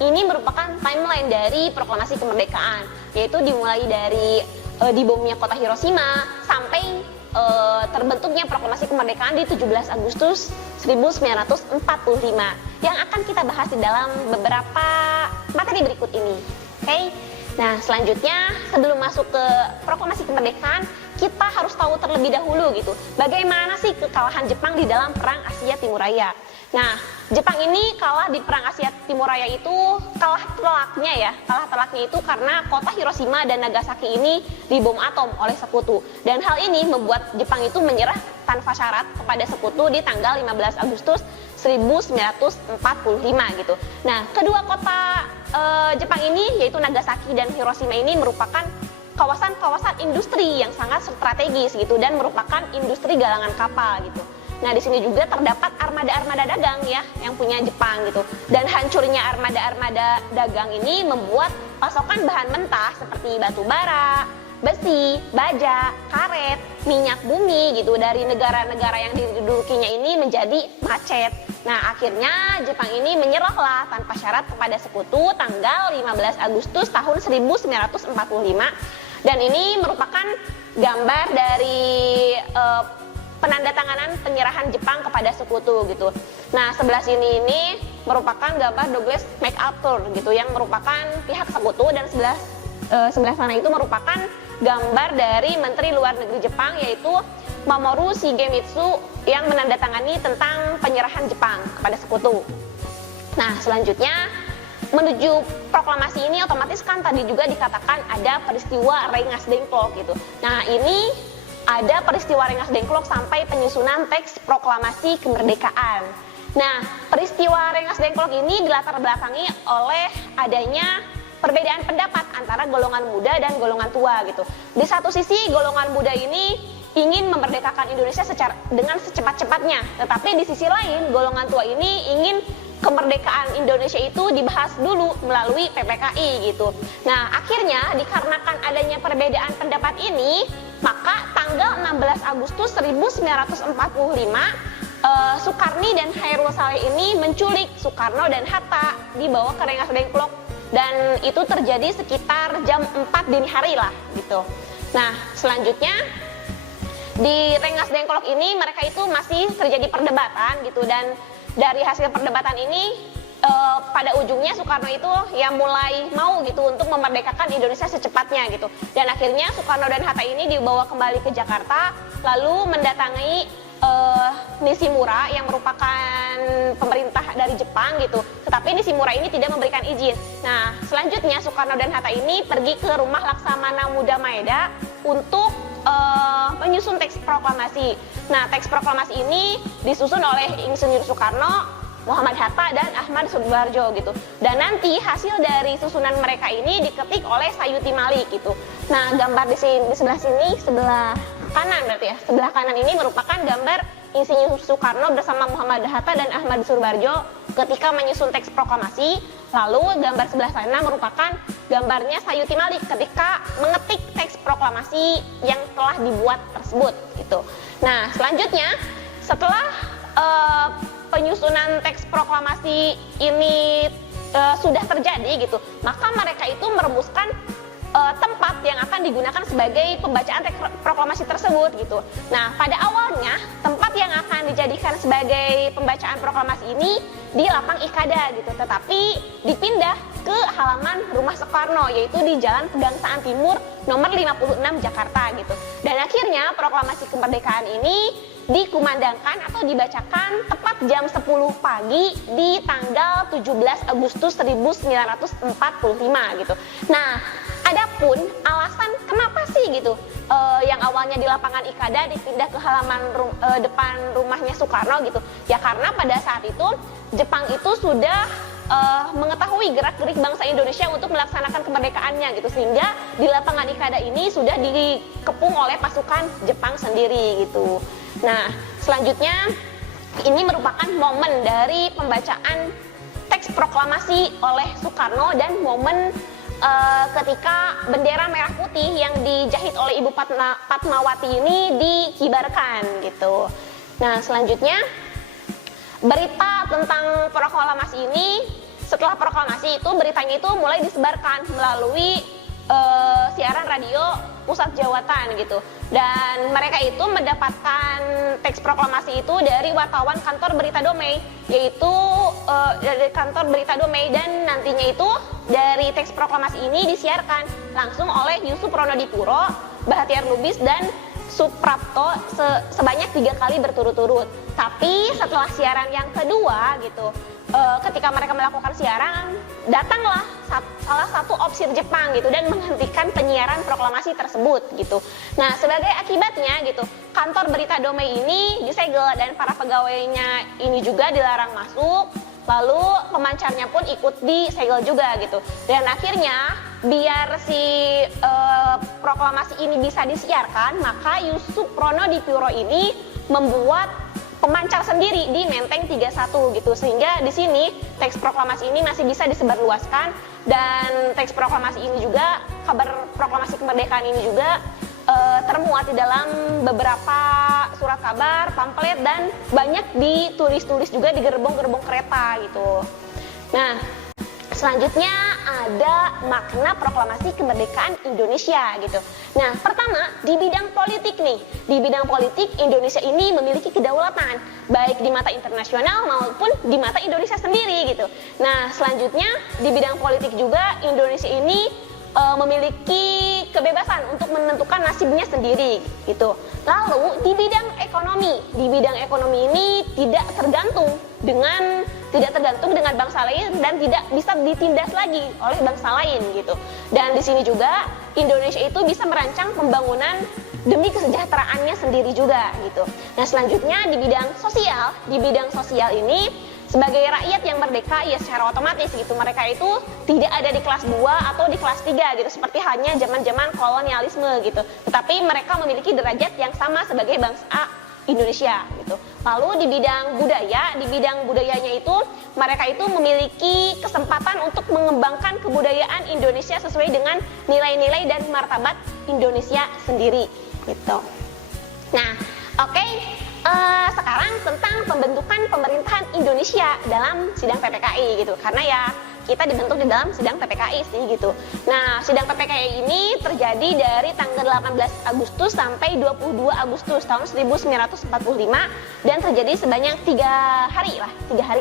ini merupakan timeline dari proklamasi kemerdekaan, yaitu dimulai dari dibomnya kota Hiroshima sampai terbentuknya proklamasi kemerdekaan di 17 Agustus 1945 yang akan kita bahas di dalam beberapa materi berikut ini. Oke. Nah, selanjutnya sebelum masuk ke proklamasi kemerdekaan, kita harus tahu terlebih dahulu gitu, bagaimana sih kekalahan Jepang di dalam Perang Asia Timur Raya. Nah, Jepang ini kalah di Perang Asia Timur Raya itu kalah telaknya itu karena kota Hiroshima dan Nagasaki ini dibom atom oleh sekutu. Dan hal ini membuat Jepang itu menyerah tanpa syarat kepada sekutu di tanggal 15 Agustus 1945 gitu. Nah, kedua kota Jepang ini yaitu Nagasaki dan Hiroshima ini merupakan kawasan-kawasan industri yang sangat strategis gitu dan merupakan industri galangan kapal gitu. Nah, di sini juga terdapat armada-armada dagang ya yang punya Jepang gitu. Dan hancurnya armada-armada dagang ini membuat pasokan bahan mentah seperti batu bara, besi, baja, karet, minyak bumi gitu dari negara-negara yang didudukinya ini menjadi macet. Nah, akhirnya Jepang ini menyerahlah tanpa syarat kepada sekutu tanggal 15 Agustus tahun 1945. Dan ini merupakan gambar dari penandatanganan penyerahan Jepang kepada sekutu gitu. Nah, sebelah sini ini merupakan gambar Douglas MacArthur gitu yang merupakan pihak sekutu, dan sebelah sana itu merupakan gambar dari Menteri Luar Negeri Jepang yaitu Mamoru Shigemitsu yang menandatangani tentang penyerahan Jepang kepada sekutu. Nah, selanjutnya menuju proklamasi ini otomatis kan tadi juga dikatakan ada peristiwa Rengas Dengklok gitu. Nah, ini ada peristiwa Rengas Dengklok sampai penyusunan teks proklamasi kemerdekaan. Nah, peristiwa Rengas Dengklok ini dilatar belakangi oleh adanya perbedaan pendapat antara golongan muda dan golongan tua gitu. Di satu sisi golongan muda ini ingin memerdekakan Indonesia dengan secepat-cepatnya, tetapi di sisi lain golongan tua ini ingin kemerdekaan Indonesia itu dibahas dulu melalui PPKI gitu. Nah, akhirnya dikarenakan adanya perbedaan pendapat ini, maka tanggal 16 Agustus 1945 Soekarni dan Hairul Saleh ini menculik Soekarno dan Hatta, dibawa ke Rengas Dengklok, dan itu terjadi sekitar jam 4 dini hari lah gitu. Nah, selanjutnya di Rengas Dengklok ini mereka itu masih terjadi perdebatan gitu, dan dari hasil perdebatan ini pada ujungnya Soekarno itu yang mulai mau gitu untuk memerdekakan Indonesia secepatnya gitu. Dan akhirnya Soekarno dan Hatta ini dibawa kembali ke Jakarta, lalu mendatangi Nishimura yang merupakan pemerintah dari Jepang gitu. Tetapi Nishimura ini tidak memberikan izin. Nah, selanjutnya Soekarno dan Hatta ini pergi ke rumah Laksamana Muda Maeda untuk menyusun teks proklamasi. Nah, teks proklamasi ini disusun oleh Insinyur Soekarno, Muhammad Hatta, dan Ahmad Subarjo gitu. Dan nanti hasil dari susunan mereka ini diketik oleh Sayuti Malik gitu. Nah, gambar di sebelah sini, sebelah kanan berarti ya. Sebelah kanan ini merupakan gambar Insinyur Soekarno bersama Muhammad Hatta dan Ahmad Subarjo ketika menyusun teks proklamasi. Lalu gambar sebelah sana merupakan gambarnya Sayuti Malik ketika mengetik teks proklamasi yang telah dibuat tersebut gitu. Nah, selanjutnya setelah penyusunan teks proklamasi ini sudah terjadi gitu, maka mereka itu merumuskan tempat yang akan digunakan sebagai pembacaan teks proklamasi tersebut gitu. Nah, pada awalnya tempat yang akan dijadikan sebagai pembacaan proklamasi ini di Lapang Ikada gitu, tetapi dipindah ke halaman rumah Soekarno yaitu di Jalan Pegangsaan Timur nomor 56 Jakarta gitu. Dan akhirnya proklamasi kemerdekaan ini dikumandangkan atau dibacakan tepat jam 10 pagi di tanggal 17 Agustus 1945 gitu. Nah, adapun alasan kenapa sih gitu yang awalnya di lapangan Ikada dipindah ke halaman depan rumahnya Soekarno gitu, ya karena pada saat itu Jepang itu sudah mengetahui gerak-gerik bangsa Indonesia untuk melaksanakan kemerdekaannya gitu, sehingga di lapangan Ikada ini sudah dikepung oleh pasukan Jepang sendiri gitu. Nah, selanjutnya ini merupakan momen dari pembacaan teks proklamasi oleh Soekarno dan momen ketika bendera merah putih yang dijahit oleh Ibu Fatmawati ini dikibarkan gitu. Nah, selanjutnya berita tentang proklamasi ini setelah proklamasi itu beritanya itu mulai disebarkan melalui siaran radio pusat jawatan gitu, dan mereka itu mendapatkan teks proklamasi itu dari wartawan kantor Berita Damai, yaitu dari kantor Berita Damai, dan nantinya itu dari teks proklamasi ini disiarkan langsung oleh Yusuf Ronodipuro, Bahtiar Lubis, dan Suprapto sebanyak 3 kali berturut-turut. Tapi setelah siaran yang kedua gitu, ketika mereka melakukan siaran, datanglah salah satu opsir Jepang gitu dan menghentikan penyiaran proklamasi tersebut gitu. Nah, sebagai akibatnya gitu, kantor Berita Damai ini disegel dan para pegawainya ini juga dilarang masuk. Lalu pemancarnya pun ikut disegel juga gitu. Dan akhirnya biar si proklamasi ini bisa disiarkan, maka Yusuf Ronodipuro ini membuat pemancar sendiri di Menteng 31 gitu, sehingga di sini teks proklamasi ini masih bisa disebarluaskan, dan teks proklamasi ini juga, kabar proklamasi kemerdekaan ini juga termuat di dalam beberapa surat kabar, pamflet, dan banyak ditulis-tulis juga di gerbong-gerbong kereta gitu. Nah, selanjutnya ada makna proklamasi kemerdekaan Indonesia gitu. Nah, pertama di bidang politik nih. Di bidang politik Indonesia ini memiliki kedaulatan baik di mata internasional maupun di mata Indonesia sendiri gitu. Nah, selanjutnya di bidang politik juga Indonesia ini memiliki kebebasan untuk menentukan nasibnya sendiri gitu. Lalu di bidang ekonomi ini tidak tergantung dengan bangsa lain dan tidak bisa ditindas lagi oleh bangsa lain gitu. Dan di sini juga Indonesia itu bisa merancang pembangunan demi kesejahteraannya sendiri juga gitu. Nah, selanjutnya di bidang sosial ini sebagai rakyat yang merdeka ya secara otomatis gitu, mereka itu tidak ada di kelas 2 atau di kelas 3 gitu seperti halnya zaman-zaman kolonialisme gitu. Tetapi mereka memiliki derajat yang sama sebagai bangsa Indonesia gitu. Lalu di bidang budayanya itu mereka itu memiliki kesempatan untuk mengembangkan kebudayaan Indonesia sesuai dengan nilai-nilai dan martabat Indonesia sendiri gitu. Nah, oke. Sekarang tentang pembentukan pemerintahan Indonesia dalam sidang PPKI gitu, karena ya kita dibentuk di dalam sidang PPKI sih gitu. Nah, sidang PPKI ini terjadi dari tanggal 18 Agustus sampai 22 Agustus tahun 1945 dan terjadi sebanyak 3 hari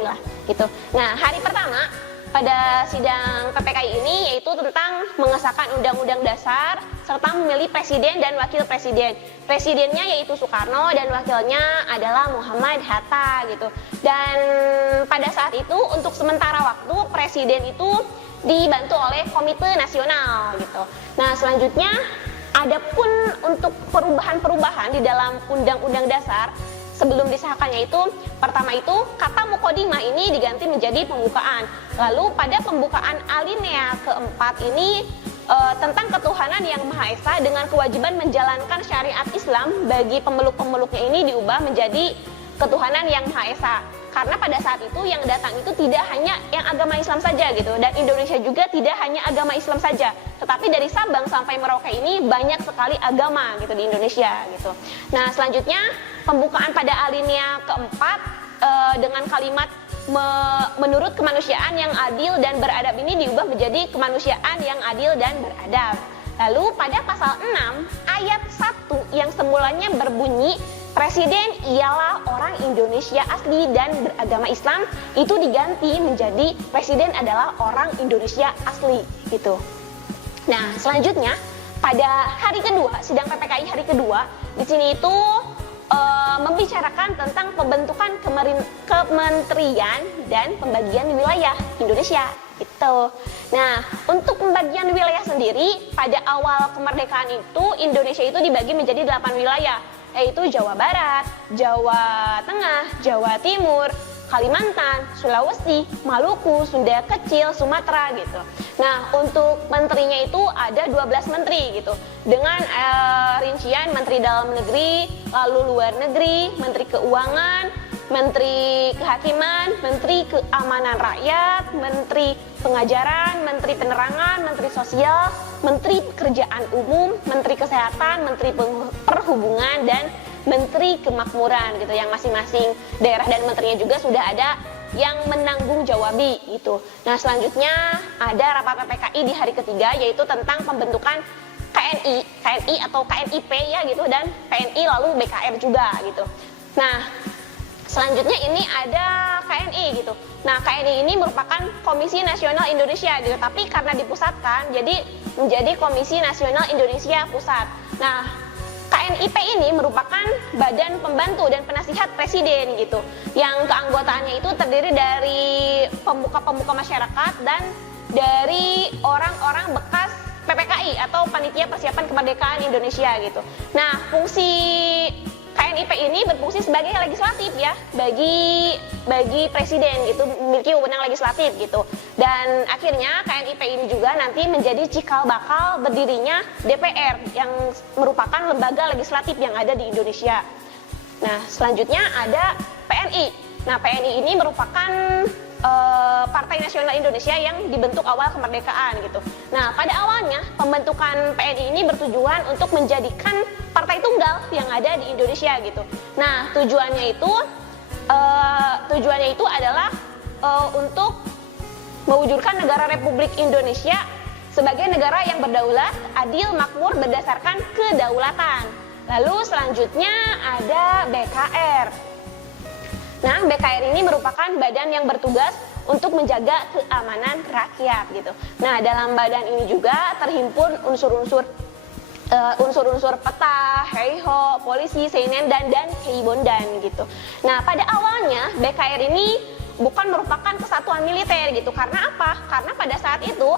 lah gitu. Nah, hari pertama pada sidang PPKI ini yaitu tentang mengesahkan Undang-Undang Dasar serta memilih presiden dan wakil presiden. Presidennya yaitu Soekarno dan wakilnya adalah Muhammad Hatta gitu. Dan pada saat itu untuk sementara waktu presiden itu dibantu oleh Komite Nasional gitu. Nah, selanjutnya adapun untuk perubahan-perubahan di dalam Undang-Undang Dasar sebelum disahkannya itu, pertama itu kata mukodimah ini diganti menjadi pembukaan. Lalu pada pembukaan alinea keempat ini tentang ketuhanan yang Maha Esa dengan kewajiban menjalankan syariat Islam bagi pemeluk-pemeluknya ini diubah menjadi ketuhanan yang Maha Esa. Karena pada saat itu yang datang itu tidak hanya yang agama Islam saja gitu, dan Indonesia juga tidak hanya agama Islam saja, tetapi dari Sabang sampai Merauke ini banyak sekali agama gitu di Indonesia gitu. Nah, selanjutnya pembukaan pada alinea keempat dengan kalimat menurut kemanusiaan yang adil dan beradab ini diubah menjadi kemanusiaan yang adil dan beradab. Lalu pada pasal 6 ayat 1 yang semulanya berbunyi presiden ialah orang Indonesia asli dan beragama Islam itu diganti menjadi presiden adalah orang Indonesia asli gitu. Nah, selanjutnya pada hari kedua sidang PPKI hari kedua di sini itu membicarakan tentang pembentukan kementerian dan pembagian wilayah Indonesia gitu. Nah, untuk pembagian wilayah sendiri pada awal kemerdekaan itu Indonesia itu dibagi menjadi 8 wilayah, yaitu Jawa Barat, Jawa Tengah, Jawa Timur, Kalimantan, Sulawesi, Maluku, Sunda Kecil, Sumatera gitu. Nah, untuk menterinya itu ada 12 menteri gitu. Dengan rincian Menteri Dalam Negeri, lalu Luar Negeri, Menteri Keuangan, Menteri Kehakiman, Menteri Keamanan Rakyat, Menteri Pengajaran, Menteri Penerangan, Menteri Sosial, Menteri Pekerjaan Umum, Menteri Kesehatan, Menteri Perhubungan, dan Menteri Kemakmuran gitu, yang masing-masing daerah dan menterinya juga sudah ada yang menanggung jawabi gitu. Nah selanjutnya ada rapat PPKI di hari ketiga, yaitu tentang pembentukan KNI atau KNIP ya gitu, dan PNI lalu BKR juga gitu. Nah selanjutnya ini ada KNI gitu. Nah KNI ini merupakan Komisi Nasional Indonesia gitu, tapi karena dipusatkan jadi menjadi Komisi Nasional Indonesia Pusat. Nah KNIP ini merupakan badan pembantu dan penasihat presiden gitu, yang keanggotaannya itu terdiri dari pemuka-pemuka masyarakat dan dari orang-orang bekas PPKI atau Panitia Persiapan Kemerdekaan Indonesia gitu. Nah fungsi KNIP ini berfungsi sebagai legislatif ya, bagi presiden gitu, memiliki wewenang legislatif gitu. Dan akhirnya KNIP ini juga nanti menjadi cikal bakal berdirinya DPR yang merupakan lembaga legislatif yang ada di Indonesia. Nah selanjutnya ada PNI. Nah PNI ini merupakan Partai Nasional Indonesia yang dibentuk awal kemerdekaan gitu. Nah pada awalnya pembentukan PNI ini bertujuan untuk menjadikan partai tunggal yang ada di Indonesia gitu. Nah tujuannya itu adalah untuk mewujudkan negara Republik Indonesia sebagai negara yang berdaulat, adil, makmur berdasarkan kedaulatan. Lalu selanjutnya ada BKR. Nah, BKR ini merupakan badan yang bertugas untuk menjaga keamanan rakyat gitu. Nah, dalam badan ini juga terhimpun unsur-unsur peta, heiho, polisi, seinen dan keibondan gitu. Nah, pada awalnya BKR ini bukan merupakan kesatuan militer gitu. Karena apa? Karena pada saat itu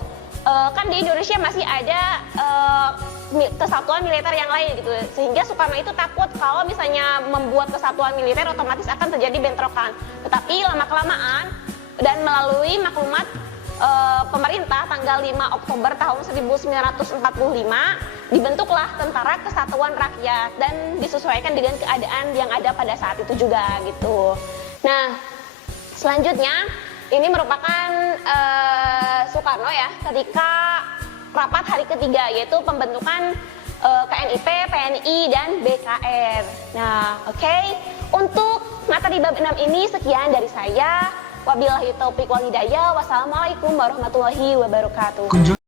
kan di Indonesia masih ada kesatuan militer yang lain gitu, sehingga Soekarno itu takut kalau misalnya membuat kesatuan militer otomatis akan terjadi bentrokan. Tetapi lama-kelamaan dan melalui maklumat pemerintah tanggal 5 Oktober tahun 1945 dibentuklah Tentara Kesatuan Rakyat dan disesuaikan dengan keadaan yang ada pada saat itu juga gitu. Nah selanjutnya ini merupakan Soekarno ya ketika rapat hari ketiga, yaitu pembentukan KNIP, PNI, dan BKR. Nah, oke. Untuk materi bab 6 ini sekian dari saya. Wabillahi taufiq wal hidayah. Wassalamualaikum warahmatullahi wabarakatuh.